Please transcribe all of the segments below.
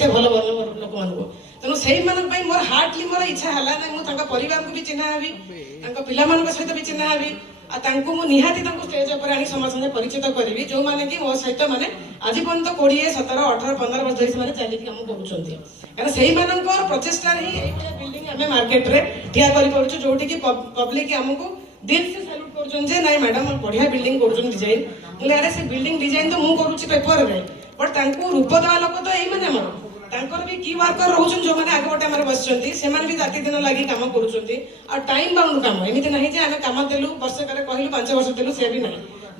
एत भल भल लोक मान तेणु से मोर हार्टली मोर इच्छा है ना परिवार को भी चिन्हा हेबी पिला सहित भी चिन्हा हेबी निहाती स्टेज पर आनी समस्त परिचित करी जो मैंने कि मो सहित मैंने आज पर्यटन 20, 17, 18, 15 वर्ष धरी चलिए कम कर से प्रचेषा ही बिल्डिंग आम मार्केट में ठिया कर जो पब्लिक आमको दिल से सैल्यूट कर नाई मैडम बढ़िया बिल्डिंग कर डिजाइन मुझे अरे से बिल्डिंग डिजाइन तो मुझे पेपर में बट रूप देवा लोक तो यही मैंने तांकर भी की वर्कर रोचन जो मैंने आगे गोटे बसचंती से भी राति दिन लगी काम कर टाइम बाउंड काम एमती ना आम काम देलु वर्षक कहलु 5 वर्ष देलु से भी ना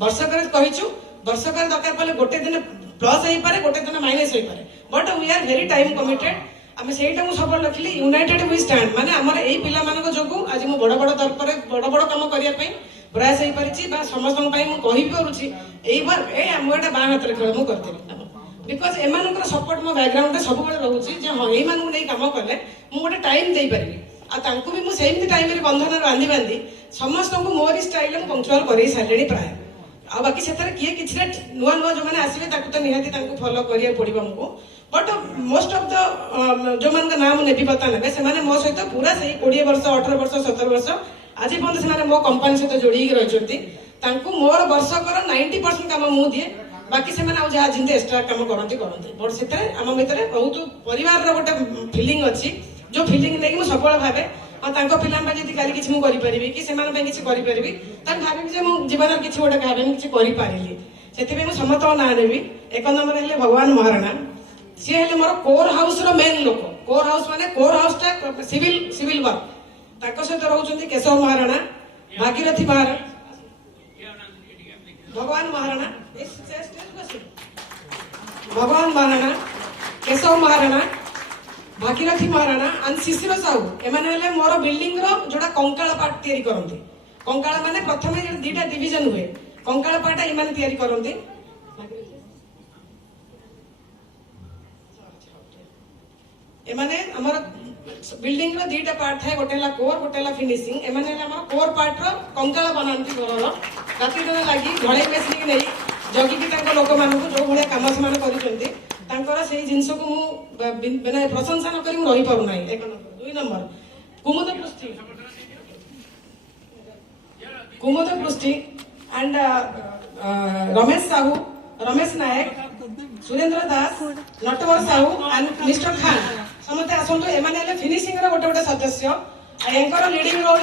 वर्षक कहीचु वर्षक दरकार पड़े गोटे दिन प्लस हो पारे गोटे दिन माइनस हो पारे but we are very time committed आम से सब लिखिली यूनाइटेड वी स्टैंड माने आमर यही पिला जो आज मु बड़ बड़ दर पर बड़ काम करने प्रयास हो पारी समस्त कही पारुची यही बार मुझे बाँ हाथ खेल मुझे करती बिकज एम सपोर्ट मो बैकग्राउंड सब रोचे हाँ यही नहीं कम कले मुझे टाइम दे पारि आपको भी मुझे टाइम बंधन बांधि बांधि समस्त को मोरी स्टाइल पंक्चुअल कर सारे प्राय आ बाकी से किए कि नुआ नुआ जो मैंने आसवे तो निहाती फॉलो करिया पड़ो मुझको बट मोस्ट ऑफ द जो मान नाम नेबी पता ने से मो सहित पूरा से 20 वर्ष 18 वर्ष 17 वर्ष आज पर्यटन से मो कंपनी सहित जोड़ी रही मोर वर्षकर 90% काम मुझे दिए बाकी से जहाँ जिंदे एक्सट्रा काम करती बट से आम भितर बहुत परिवार गोटे फिलिंग अच्छी जो फिलिंग नहीं सब भावे पिला कल किसी मुझे कि किसी भावी जीवन किसी गोटे भावे किसी करी से समस्त ना नेबी 1 नंबर है भगवान महाराणा सी है मोर कोर हाउस मेन लोक कोर हाउस माने कोर हाउस टा सिविल वर्क सहित रोचंती केशव महाराणा भागीरथी महाराणा भगवान महाराणा भगवान महाराणा केशव महाराणा भागीरथी महाराणा एंड शिशिर साहू एमाने मोर बिल्डिंग जोड़ा कंकाल पार्ट तैयारी करते कंकाल माने प्रथम 2टा डिविजन हुए कंकाल पार्ट एमाने तैयारी करते एमाने हमर बिल्डिंग रो 2टा पार्ट है गोटेला कोर गोटेला फिनिशिंग एमाने हमर कोर पार्ट रो कंकाल बनांती घरर राति दिन लगी घड़े मेसिन नहीं जगिकी लोक मान जो भाया कम से से जिनस को मुझे प्रशंसा नक रही पार ना 1 number 2 number Kumud Prishti and Ramesh Sahu Ramesh Nayak Surendra Das Natwar Sahu and mister Khan समस्त आसतु एम फिनिशिंग गोटे गोटे सदस्य लीडिंग रोल